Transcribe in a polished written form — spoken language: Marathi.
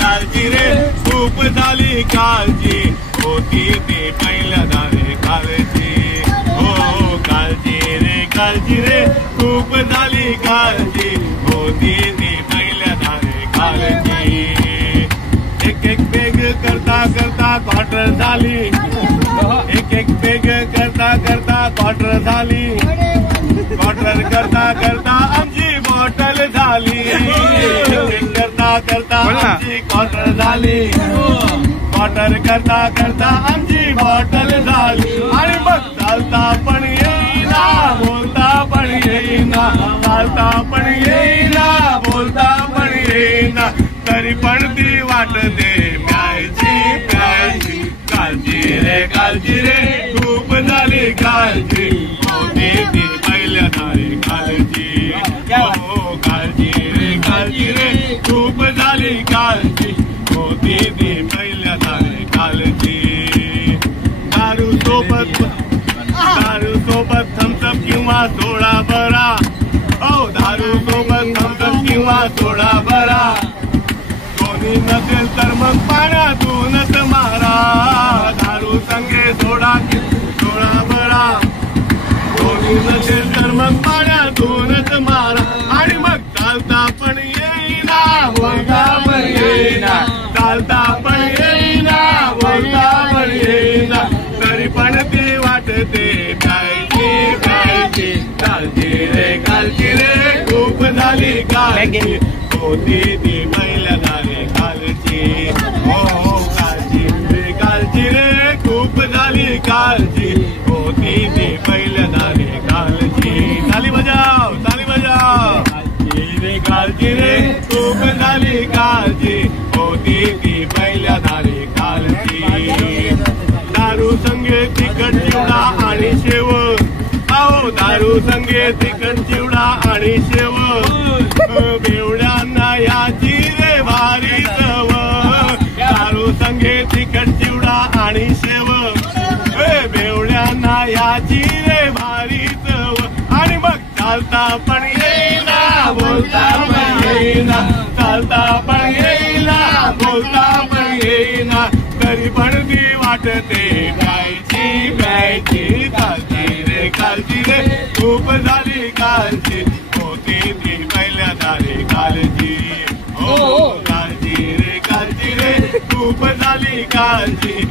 काळजी रे खूप झाली काळजी होती ती पहिल्यांदा रे काळजी हो काळजी रे खूप झाली काळजी होती ती पहिल्यांदा रे काळजी एक एक पेग करता करता क्वार्टर झाली एक एक पेग करता करता क्वार्टर झाली क्वार्टर करता करता आमची बॉटल झाली करता करता आमची क्वार्टर झाली क्वार्टर करता करता आमची बॉटल झाली आणि मग चालता पण येईना बोलता पण येईना चालता पण येईना बोलता पण येईना तरी पण ती वाटते प्यायची प्यायची काळजी रे खूप झाली काळजी होती ती पहिल्यांदा रे काळजी हो काळजी रे खूप झाली काळजी होती ती पहिल्यांदा रे काळजी दारू सोबत थम्सअप किंवा सोडा बरा हो दारू सोबत थम्सअप किंवा सोडा बरा कोणी नसेल तर मग पाण्यातूनच मारा दारू संगे सोडा बरा कोणी नसेल तर मग पाण्यातूनच मारा आणि मग चालता पण येईना बोलता पण येईना चालता पण येईना बोलता पण येईना तरी पण ती वाटते प्यायची प्यायची काळजी रे खूप झाली काळजी होती ती पहिल्यांदा रे काळजी हो काळजी रे खूप झाली काळजी होती ती पहिल्यांदा रे काळजी ताली बजाव काळजी रे खूप झाली काळजी होती ती पहिल्यांदा रे काळजी दारू संगे तिखट चिवडा आणि शेव आओ दारू संगे तिखट चिवडा आणि शेव बेवड्यांना याची रे भारी चव दारू संगे तिखट चिवडा आणि शेव बेवड्यांना याची रे भारी चव आणि मग चालता पण येईना बोलता पण येईना चालता पण येईना बोलता पण येईना तरी पण ती वाटते प्यायची प्यायची काळजी रे खूप झाली काळजी होती ती पहिल्यांदा रे काळजी हो काळजी रे खूप झाली काळजी